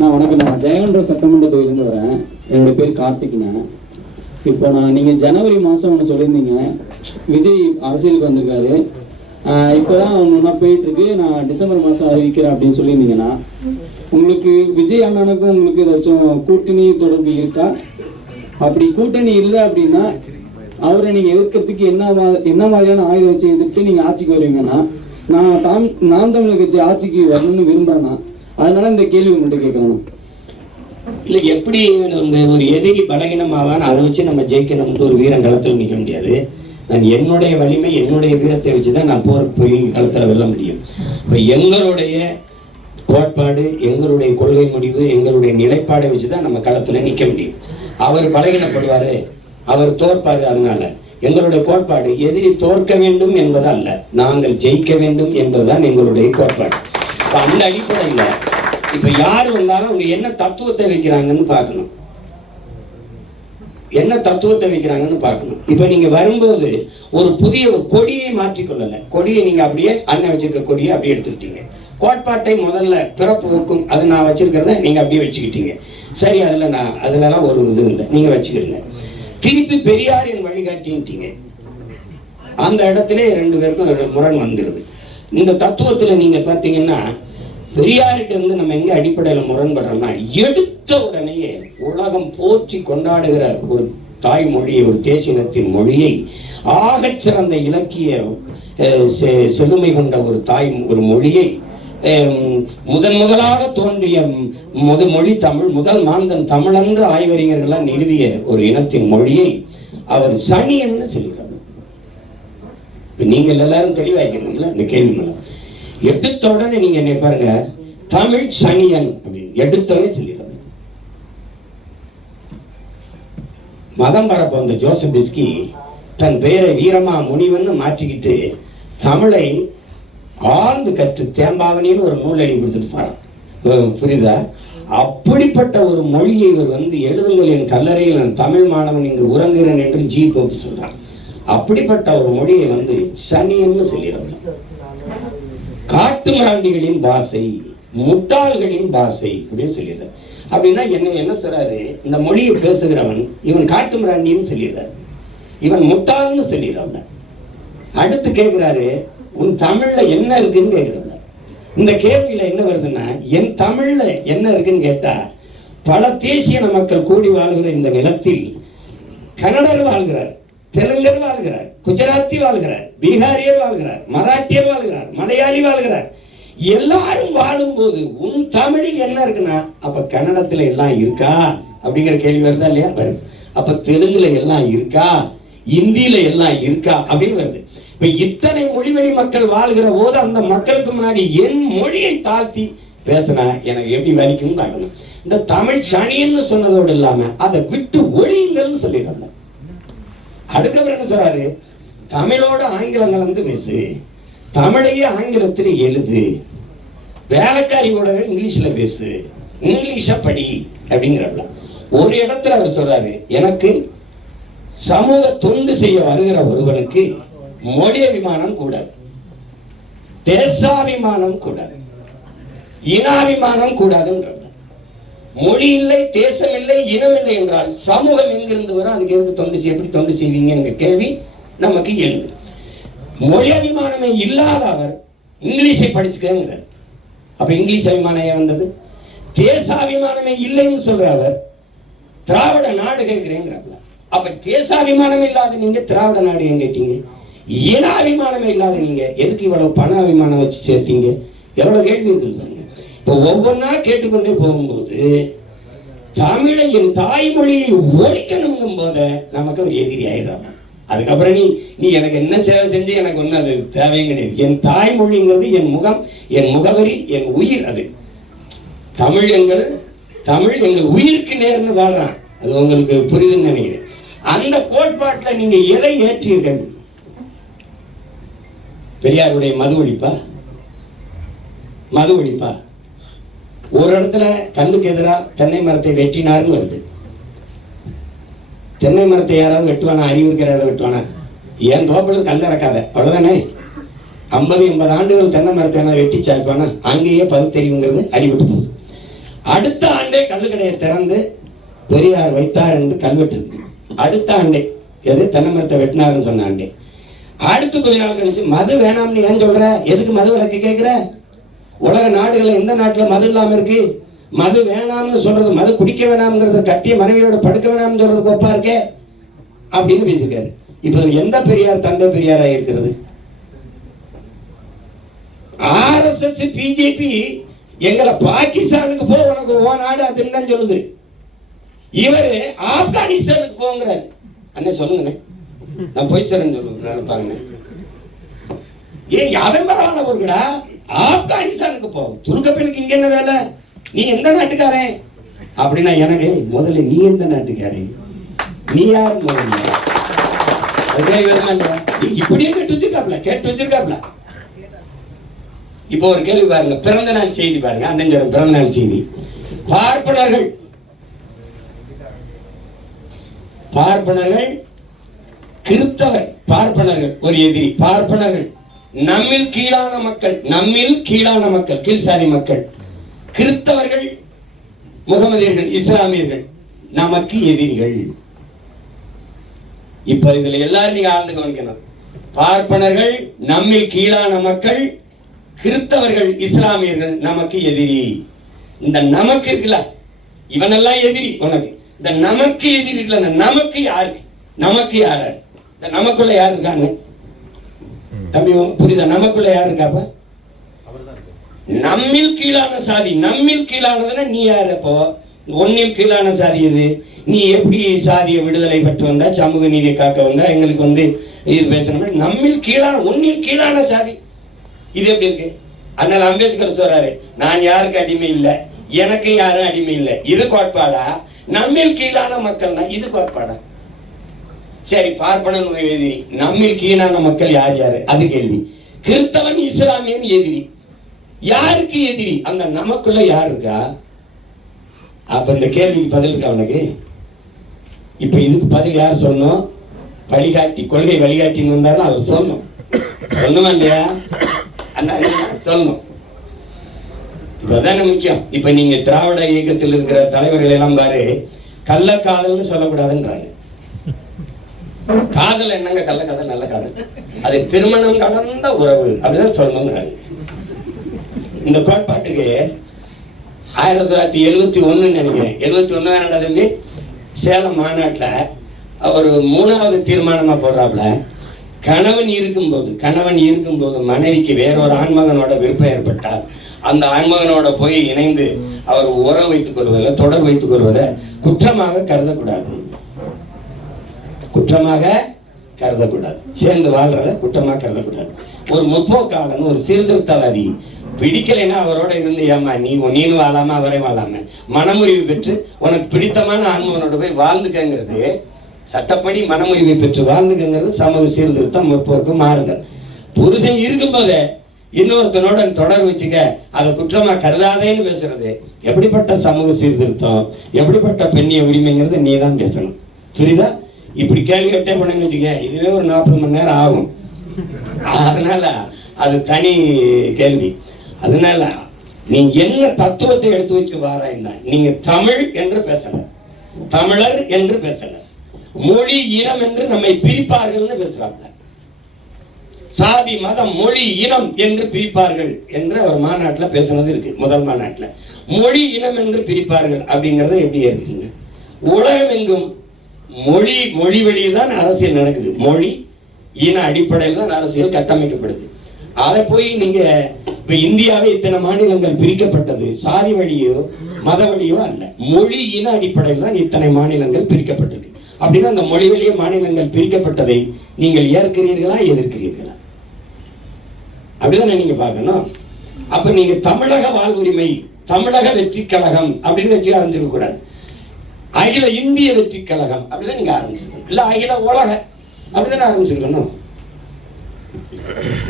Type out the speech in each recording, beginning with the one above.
நான் வணக்கம் நான் ஜெயகொண்டம் சட்டமன்ற தொகுதியிலேருந்து வரேன். என்னுடைய பேர் கார்த்திக்ண்ணா இப்போ நான் நீங்கள் ஜனவரி மாதம் ஒன்று சொல்லியிருந்தீங்க. விஜய் அரசியலுக்கு வந்திருக்காரு. இப்போ தான் ஒன்றா போயிட்டுருக்கு. நான் டிசம்பர் மாதம் அறிவிக்கிறேன் அப்படின்னு சொல்லியிருந்தீங்கன்னா உங்களுக்கு விஜய் அண்ணனுக்கும் உங்களுக்கு ஏதாச்சும் கூட்டணி தொடர்பு இருக்கா? அப்படி கூட்டணி இல்லை அப்படின்னா அவரை நீங்கள் எதிர்க்கிறதுக்கு என்ன மா என்ன மாதிரியான ஆயுதம் வச்சு எதிர்த்து நீங்கள் ஆட்சிக்கு வருவீங்கன்னா நான் தாம் நாம் தமிழர் கட்சி ஆட்சிக்கு வரணும்னு விரும்புகிறேன்னா அதனால இந்த கேள்வி உங்கள்கிட்ட கேட்கணும். இல்லை எப்படி இந்த ஒரு எதிரி பலகீனமாவான் அதை வச்சு நம்ம ஜெயிக்கணும்னு ஒரு வீரன் களத்தில் நிற்க முடியாது. நான் என்னுடைய வலிமை என்னுடைய வீரத்தை வச்சு தான் நான் போர் போய் களத்தில் வெல்ல முடியும். இப்போ எங்களுடைய கோட்பாடு எங்களுடைய கொள்கை முடிவு எங்களுடைய நிலைப்பாடை வச்சு தான் நம்ம களத்தில் நிற்க முடியும். அவர் பலகீனப்படுவார் அவர் தோற்பார் அதனால. எங்களுடைய கோட்பாடு எதிரி தோற்க வேண்டும் என்பது அல்ல நாங்கள் ஜெயிக்க வேண்டும் என்பதுதான் எங்களுடைய கோட்பாடு. இப்போ அந்த அடிப்படையில் இப்போ யார் வந்தாலும் அவங்க என்ன தத்துவத்தை வைக்கிறாங்கன்னு பார்க்கணும். என்ன தத்துவத்தை வைக்கிறாங்கன்னு பார்க்கணும். இப்போ நீங்கள் வரும்போது ஒரு புதிய ஒரு கொடியை மாற்றிக்கொள்ளலை. கொடியை நீங்கள் அப்படியே அண்ணன் வச்சிருக்க கொடியை அப்படியே எடுத்துக்கிட்டீங்க. கோட்பாட்டை முதல்ல பிறப்பு ஊக்கும் அது நான் வச்சிருக்கிறத நீங்கள் அப்படியே வச்சுக்கிட்டீங்க. சரி அதில் நான் அதுலலாம் ஒரு இது இல்லை. நீங்கள் வச்சுக்கிறீங்க திருப்பி பெரியாரின் வழிகாட்டின்ட்டீங்க. அந்த இடத்துல ரெண்டு பேருக்கும் முரண் வந்துடுது இந்த தத்துவத்தில் நீங்கள் பார்த்தீங்கன்னா பெரியார்கிட்ட இருந்து நம்ம எங்கே அடிப்படையில் முரண்படுறோம்னா எடுத்த உடனேயே உலகம் போற்றி கொண்டாடுகிற ஒரு தாய்மொழியை ஒரு தேசினத்தின் மொழியை ஆகச் சிறந்த இலக்கிய செ- செழுமை கொண்ட ஒரு தாய் ஒரு மொழியை அஹ், முதன் முதலாக தோன்றிய முது மொழி தமிழ் முதல் மாந்தன் தமிழென்று ஆய்வறிஞர்களால் நிறுவிய ஒரு இனத்தின் மொழியை அவர் சனியன்னு சொல்கிறார் நீங்கள் எல்லாரும் தெளிவாக்கணும்ல இந்த கேள்வி மூலம் எடுத்த நீங்கள் நீங்க என்ன பாருங்க தமிழ் சனியன் அப்படின்னு எடுத்தோடனே சொல்லிடுறாரு. மதம் பரப்ப வந்த ஜோசப் பிஸ்கி தன் பெயரை வீரமா முனிவன் மாற்றிக்கிட்டு தமிழை ஆழ்ந்து கற்று தேம்பாவணின்னு ஒரு நூல் எழுதி கொடுத்துட்டு போறான் புரியுதா? அப்படிப்பட்ட ஒரு மொழியை இவர் வந்து எழுதுங்கள் என் கல்லறையில் நான் தமிழ் மாணவன் இங்கு உறங்குகிறேன் என்று ஜி போப்பு சொல்றான் அப்படிப்பட்ட ஒரு மொழியை வந்து சனியன்னு சொல்லிடுறாங்க காட்டுமிராண்டிகளின் தாசை முட்டாள்களின் தாசை அப்படின்னு சொல்லிடுறாரு அப்படின்னா என்ன என்ன சொல்றாரு? இந்த மொழியை பேசுகிறவன் இவன் காட்டுமிராண்டின்னு சொல்லிடுறாரு. இவன் முட்டாள்னு சொல்லிடுறவன் அடுத்து கேட்குறாரு உன் தமிழ்ல என்ன இருக்குன்னு கேட்குறாங்க இந்த கேள்வியில் என்ன வருதுன்னா என் தமிழில் என்ன இருக்குன்னு கேட்டால் பல தேசிய மக்கள் கூடி வாழ்கிற இந்த நிலத்தில் கன்னடர் வாழ்கிறார் தெலுங்கர் வாழ்கிறார் குஜராத்தி வாழ்கிறார் பீகாரியர் வாழ்கிறார் மராட்டியர் வாழ்கிறார் மலையாளி வாழ்கிறார். எல்லாரும் வாழும்போது உன் தமிழில் என்ன இருக்குன்னா அப்ப கன்னடத்துல எல்லாம் இருக்கா? அப்படிங்கிற கேள்வி வருதா இல்லையா? வரும். அப்ப தெலுங்குல எல்லாம் இருக்கா? இந்தியில எல்லாம் இருக்கா? அப்படின்னு வருது. இப்ப இத்தனை மொழிவெளி மக்கள் வாழ்கிற போது அந்த மக்களுக்கு முன்னாடி என் மொழியை தாழ்த்தி பேசினா எனக்கு எப்படி வலிக்கும் பார்க்கணும். இந்த தமிழ் சனின்னு சொன்னதோடு இல்லாம அதை விட்டு ஒழியுங்கள்னு சொல்லியிருந்தேன் அடுத்தவர் என்ன சொல்றாரு? தமிழோட ஆங்கிலம் கலந்து பேசு. தமிழையே ஆங்கிலத்தில் எழுது. வேலைக்காரியோட இங்கிலீஷில் பேசு. இங்கிலீஷை படி அப்படிங்கிறப்பல ஒரு இடத்துல அவர் சொல்கிறாரு எனக்கு சமூக தொண்டு செய்ய வருகிற ஒருவனுக்கு மொழி அபிமானம் கூடாது தேசாபிமானம் கூடாது இனாபிமானம் கூடாதுன்ற மொழி இல்லை தேசம் இல்லை இனம் இல்லை என்றால் சமூகம் எங்கிருந்து வரும்? அதுக்கு எதுக்கு தொண்டு செய்ய எப்படி தொண்டு செய்வீங்க கேள்வி நமக்கு எழுது. மொழி அபிமானமே இல்லாத அவர் இங்கிலீஷை படிச்சுக்கங்கிறார். அப்போ இங்கிலீஷ் அபிமானம் ஏன் வந்தது? தேசாபிமானமே இல்லைன்னு சொல்ற அவர் திராவிட நாடு கேட்குறேங்கிறாப்ல அப்ப தேசாபிமானம் இல்லாத நீங்க திராவிட நாடு ஏன் கேட்டீங்க? இனாபிமானமே இல்லாத நீங்க எதுக்கு இவ்வளவு பண அபிமானம் வச்சு சேர்த்தீங்க? எவ்வளவு கேள்வி இருக்குதுங்க இப்போ ஒவ்வொன்றா கேட்டுக்கொண்டே போகும்போது தமிழை என் தாய்மொழியை ஒழிக்கணுங்கும் போத நமக்கு அவர் எதிரி ஆயிடுறாங்க அதுக்கப்புறம் நீ நீ எனக்கு என்ன சேவை செஞ்சு எனக்கு ஒன்றும் அது தேவையும் கிடையாது. என் தாய்மொழிங்கிறது என் முகம் என் முகவரி என் உயிர் அது. தமிழ் எங்கள் தமிழ் எங்கள் உயிருக்கு நேர்னு வாழ்றான். அது உங்களுக்கு புரியுதுன்னு நினைக்கிறேன். அந்த கோட்பாட்டில் நீங்கள் எதை ஏற்றீர்கள்? பெரியாருடைய மது ஒழிப்பா? மது ஒழிப்பா? ஒரு இடத்துல கண்ணுக்கு எதிராக தென்னை மரத்தை வெட்டினார்னு வருது. தென்னை மரத்தை யாராவது வெட்டுவானா? அறிவு இருக்கிறத வெட்டுவானா? ஏன் தோப்பில் கல் இறக்காத? அவ்வளோதானே ஐம்பது எண்பது ஆண்டுகள் தென்னை மரத்தை என்ன வெட்டி சாய்ப்பானா? அங்கேயே பகுத்தறிவுங்கிறது அடிபட்டு போகுது. அடுத்த ஆண்டே கல்லுக்கடையை திறந்து பெரியார் வைத்தார் என்று கல்வெட்டுது அடுத்த ஆண்டே. எது? தென்னை மரத்தை வெட்டினாருன்னு சொன்ன ஆண்டே. அடுத்து கொஞ்ச நாள் கழிச்சு மது வேணாம்னு ஏன் சொல்ற? எதுக்கு மது விளக்கு கேட்குற? உலக நாடுகளில் எந்த நாட்டில் மது இல்லாமல் இருக்குது மது வேணாம்னு சொல்றது மது குடிக்க வேணாம்ங்கிறத கட்டி மனைவியோட படுக்க வேணாம்னு சொல்றது ஒப்பா இருக்கே? அப்படின்னு பேசியிருக்காரு. இப்போ எந்த பெரியார் தந்தை பெரியாராக இருக்கிறது? ஆர்எஸ்எஸ் பிஜேபி எங்களை பாகிஸ்தானுக்கு போ உனக்கு ஓ நாடு அதுன்னு தான் சொல்லுது. இவரு ஆப்கானிஸ்தானுக்கு போங்கிறாரு. அண்ணே சொல்லுங்கண்ணே. நான் போய் சொல்லுங்க சொல்லு நினைப்பாங்கண்ணே. ஏய் அவன் பரவாயில்ல ஒருக்கடா ஆப்கானிஸ்தானுக்கு போ. துருக்கப்பனுக்கு இங்க என்ன வேலை? நீ எந்த நாட்டுக்காரன்? அப்படின்னா எனக்கு முதல்ல நீ எந்த நாட்டுக்காரன்? நீ யார் முதல்ல? நீ இப்படியே கேட்டு வச்சிருக்காப்ல கேட்டு வச்சிருக்காப்ல. இப்போ ஒரு கேள்வி பாருங்க பிறந்த நாள் செய்தி பாருங்க அண்ணஞ்சரம் பிறந்த நாள் செய்தி. பார்ப்பனர்கள். பார்ப்பனர்கள் கிறித்தவர் பார்ப்பனர்கள் ஒரு எதிரி பார்ப்பனர்கள். நம்மில் கீழான மக்கள் நம்மில் கீழான மக்கள் கீழ்சாதி மக்கள். கிறித்தவர்கள் முகமதியர்கள் இஸ்லாமியர்கள் நமக்கு எதிரிகள். இப்ப இதுல எல்லாரும் நீங்க ஆழ்ந்து கவனிக்கணும். பார்ப்பனர்கள் நம்மில் கீழான மக்கள் கிறித்தவர்கள் இஸ்லாமியர்கள் நமக்கு எதிரி. இந்த நமக்கு இருக்குல்ல இவனெல்லாம் எதிரி உனக்கு. இந்த நமக்கு எதிரி இருக்குல்ல இந்த நமக்கு யாருக்கு? நமக்கு யார்? இந்த நமக்குள்ள யார் இருக்காங்க? தம்பி புரியுதா? நமக்குள்ள யார் இருக்காப்பா நம்மில் கீழான சாதி நம்மில் கீழானதுன்னா நீ யார் அப்போ? ஒன்னில் கீழான சாதி இது நீ எப்படி சாதியை விடுதலை பெற்று வந்தா? சமூக நீதியை காக்க வந்தா? எங்களுக்கு வந்து இது பேசணும். நம்மில் கீழான ஒன்னில் கீழான சாதி. இது எப்படி இருக்கு? அண்ணல் அம்பேத்கர் சொல்றாரு நான் யாருக்கு அடிமை இல்லை? எனக்கு யாரும் அடிமை இல்லை. இது கோட்பாடா? நம்மில் கீழான மக்கள்னா இது கோட்பாடா? சரி பார்ப்பனன் எதிரி நம்மில் கீழான மக்கள் யார் யாரு? அது கேள்வி. கிறிஸ்தவன் இஸ்லாமியன் எதிரி. யாருக்கு எதிரி? அந்த நமக்குள்ள யார் இருக்கா அப்ப இந்த கேள்விக்கு பதில் இருக்கா அவனுக்கு இப்ப இதுக்கு பதில் யார் சொன்னோம் வழிகாட்டி கொள்கை வழிகாட்டின்னு வந்தாருன்னா அதை சொல்லணும். சொல்லணுமா இல்லையா? அண்ணா இல்லையா? சொல்லணும். இப்பதானே முக்கியம். இப்ப நீங்க திராவிட இயக்கத்தில் இருக்கிற தலைவர்கள் எல்லாம் பாரு கள்ளக்காதல்னு சொல்லக்கூடாதுன்றாங்க. காதல் என்னங்க கள்ளக்காதல் நல்ல காதல். அது திருமணம் கடந்த உறவு. அப்படிதான் சொல்லணுங்கிறாங்க இந்த கோட்பாட்டுக்கு ஆயிரத்தி தொள்ளாயிரத்தி எழுபத்தி ஒன்றுன்னு நினைக்கிறேன். எழுபத்தி ஒண்ணு தானடா சேலம் மாநாட்டில் அவர் மூணாவது தீர்மானமா போடுறாப்புல கணவன் இருக்கும்போது கணவன் இருக்கும்போது மனைவிக்கு வேறொரு ஆண்மகனோட விருப்பம் ஏற்பட்டால் அந்த ஆண்மகனோட போய் இணைந்து அவர் உறவு வைத்துக் கொள்வதில் தொடர் வைத்துக் கொள்வதை குற்றமாக கருதக்கூடாது. குற்றமாக கருதக்கூடாது. சேர்ந்து வாழ்றத குற்றமாக கருதக்கூடாது. ஒரு முற்போக்காளன் ஒரு சீர்திருத்தவாதி பிடிக்கலைன்னா அவரோட இருந்து ஏமா நீ நீனும் வாழாம அவரே வாழாம. மனமுறிவு பெற்று உனக்கு பிடித்தமான ஆன்மவனோட போய் வாழ்ந்துக்கங்கிறது சட்டப்படி மனமுறிவை பெற்று வாழ்ந்துக்கங்கிறது சமூக சீர்திருத்தம் முற்போக்கு மாறுதல். புருஷன் இருக்கும்போதே இன்னொருத்தனோட தொடர் வச்சுக்க அதை குற்றமா கருதாதேன்னு பேசுறது. எப்படிப்பட்ட சமூக சீர்திருத்தம் எப்படிப்பட்ட பெண்ணிய உரிமைங்கிறது நீ தான் பேசணும். புரியுதா? இப்படி கேள்வி கேட்டே பண்ணுங்க வச்சுக்க இதுவே ஒரு நாற்பது மணி நேரம் ஆகும். அதனால அது தனி கேள்வி. அதனால நீ என்ன தத்துவத்தை எடுத்து வச்சு வாராய்னா நீங்க தமிழ் என்று பேசல தமிழர் என்று பேசல மொழி இனம் என்று நம்மை பிரிப்பார்கள்னு பேசுறாங்க சாதி மதம் மொழி இனம் என்று பிரிப்பார்கள் என்று அவர் மாநாட்டில் பேசுனது இருக்கு முதல் மாநாட்டில். மொழி இனம் என்று பிரிப்பார்கள் அப்படிங்கிறத எப்படி ஏற்கிறீங்க? உலகம் எங்கும் மொழி மொழி வழியில் தான் அரசியல் நடக்குது. மொழி இன அடிப்படையில் தான் அரசியல் கட்டமைக்கப்படுது. அதை போய் நீங்க இப்ப இந்தியாவே இத்தனை மாநிலங்கள் பிரிக்கப்பட்டது சாதி வழியோ மத வழியோ அல்ல. மொழி இன அடிப்படையில் தான் இத்தனை மாநிலங்கள் பிரிக்கப்பட்டது அப்படின்னா அந்த மொழி வழிய மாநிலங்கள் பிரிக்கப்பட்டதை நீங்கள் ஏற்கிறீர்களா எதிர்க்கிறீர்களா? அப்படிதானே நீங்க பார்க்கணும். அப்ப நீங்க தமிழக வாழ்வுரிமை தமிழக வெற்றி கழகம் அப்படின்னு வச்சு ஆரம்பிச்சிருக்க கூடாது. அகில இந்திய வெற்றி கழகம் அப்படிதான் நீங்க ஆரம்பிச்சிருக்கணும். இல்ல அகில உலக அப்படிதானே ஆரம்பிச்சிருக்கணும்.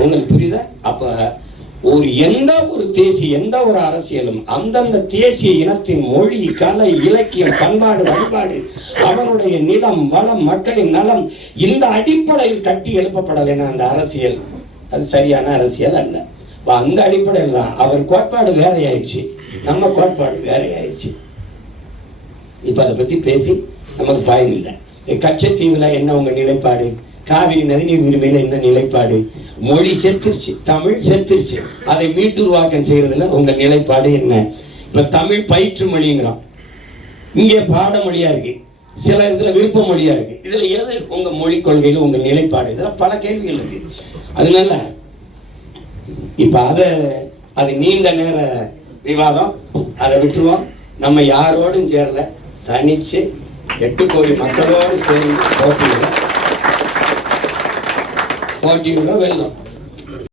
உங்களுக்கு புரியுதா? அப்ப ஒரு எந்த ஒரு தேசிய எந்த ஒரு அரசியலும் அந்தந்த தேசிய இனத்தின் மொழி கலை இலக்கியம் பண்பாடு வழிபாடு அவனுடைய நிலம் வளம் மக்களின் நலம் இந்த அடிப்படையில் கட்டி எழுப்பப்படலைன்னா அந்த அரசியல். அது சரியான அரசியல் அல்ல. அந்த அடிப்படையில் தான் அவர் கோட்பாடு வேறையாயிடுச்சு. நம்ம கோட்பாடு வேறையாயிடுச்சு. இப்போ அதை பற்றி பேசி நமக்கு பயன் இல்லை. கச்சத்தீவில் என்ன உங்கள் நிலைப்பாடு? காவிரி நதிநீர் உரிமையில் என்ன நிலைப்பாடு. மொழி செத்துருச்சு தமிழ் செத்துருச்சு. அதை மீட்டுருவாக்கம் செய்கிறதுல உங்கள் நிலைப்பாடு என்ன? இப்போ தமிழ் பயிற்று மொழிங்கிறான். இங்கே பாடமொழியாக இருக்கு. சில இதில் விருப்ப மொழியாக இருக்கு. இதில் எது உங்கள் மொழி கொள்கையில் உங்கள் நிலைப்பாடு? இதெல்லாம் பல கேள்விகள் இருக்கு. அதனால இப்போ அதை அது நீண்ட நேர விவாதம். அதை விட்டுருவோம். நம்ம யாரோடும் சேரல. தனிச்சு எட்டு கோடி மக்களோடு சேர்ந்து போட்டியிட போட்டியிட வெல்லும்